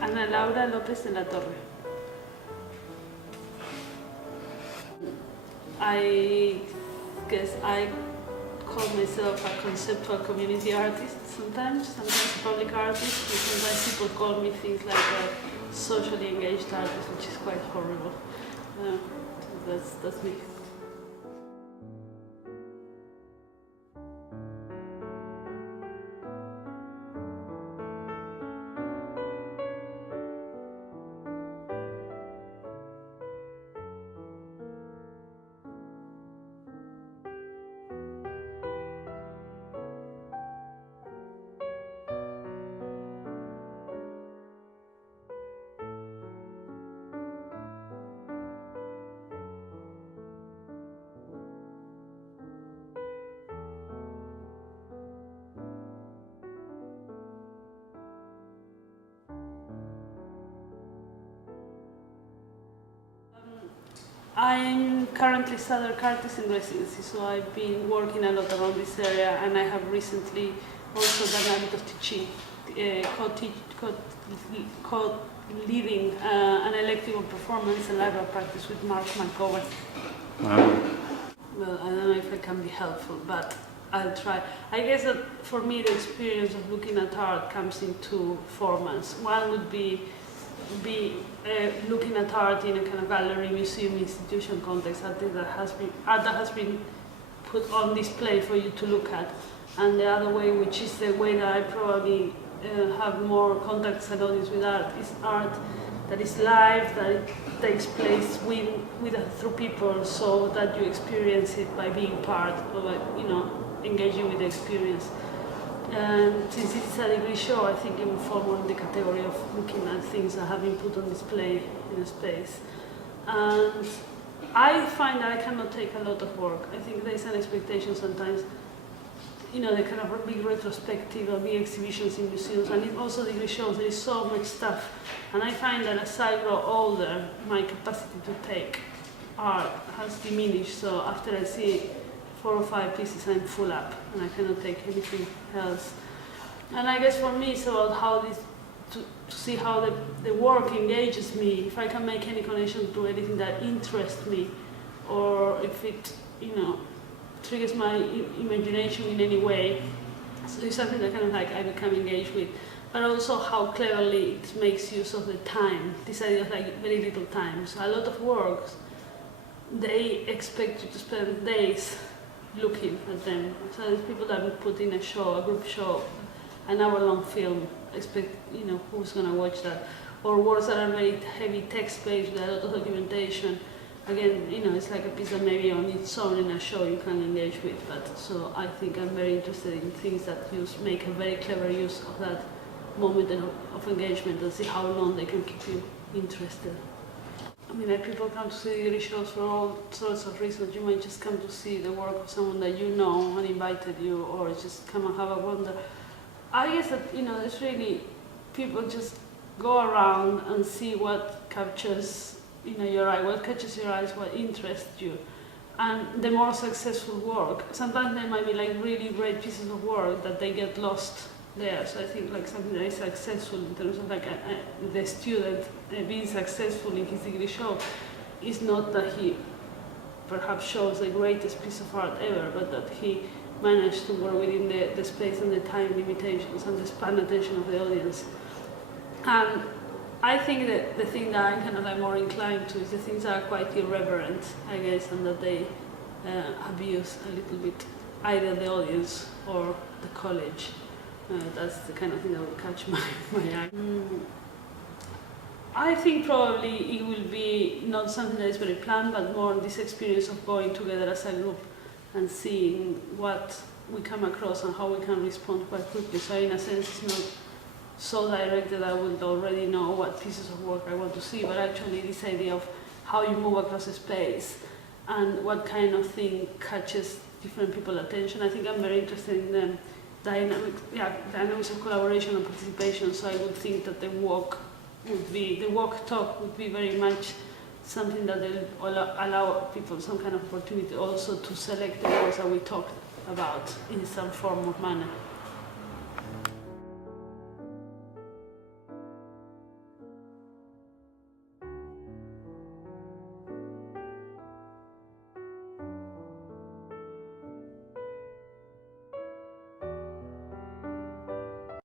Ana Laura López de la Torre. I guess I call myself a conceptual community artist sometimes a public artist, and sometimes people call me things like a socially engaged artist, which is quite horrible. That's me. I'm currently Southern artist in residency, so I've been working a lot around this area, and I have recently also done a bit of teaching, co-leading an elective performance and live practice with Mark McGowan. Wow. Well, I don't know if I can be helpful, but I'll try. I guess that for me the experience of looking at art comes in two formats. One would be looking at art in a kind of gallery, museum, institution context, art that has been put on display for you to look at. And the other way, which is the way that I probably have more contacts and audience with art, is art that is live, that it takes place through people, so that you experience it by being part of it, engaging with the experience. And since it's a degree show, I think it will fall more in the category of looking at things that have been put on display in a space. And I find that I cannot take a lot of work. I think there's an expectation sometimes, the kind of big retrospective or big exhibitions in museums, and it also degree shows, there is so much stuff. And I find that as I grow older, my capacity to take art has diminished, so after I see 4 or 5 pieces, I'm full up, and I cannot take anything else. And I guess for me, it's about how to see how the work engages me, if I can make any connection to anything that interests me, or if it, triggers my imagination in any way. So it's something that kind of I become engaged with. But also how cleverly it makes use of the time, this idea of very little time. So a lot of works, they expect you to spend days looking at them. So there's people that would put in a show, a group show, an hour-long film, expect, who's gonna watch that? Or works that are very heavy text-based with a lot of documentation. Again, it's like a piece that maybe on its own in a show you can engage with, but so I think I'm very interested in things that make a very clever use of that moment of engagement and see how long they can keep you interested. People come to see degree shows for all sorts of reasons. You might just come to see the work of someone that you know and invited you, or just come and have a wander. I guess that, it's really, people just go around and see what captures, your eye, what catches your eyes, what interests you. And the more successful work, sometimes there might be really great pieces of work that they get lost there. So I think something that is successful in terms of the student being successful in his degree show is not that he perhaps shows the greatest piece of art ever, but that he managed to work within the space and the time limitations and the span attention of the audience. And I think that the thing that I'm kind of more inclined to is the things that are quite irreverent, I guess, and that they abuse a little bit either the audience or the college. That's the kind of thing that will catch my eye. I think probably it will be not something that is very planned, but more this experience of going together as a group and seeing what we come across and how we can respond quite quickly. So in a sense, it's not so direct that I would already know what pieces of work I want to see, but actually this idea of how you move across a space and what kind of thing catches different people's attention. I think I'm very interested in the dynamics of collaboration and participation, so I would think that the walk talk would be very much something that will allow people some kind of opportunity also to select the works that we talked about in some form of manner.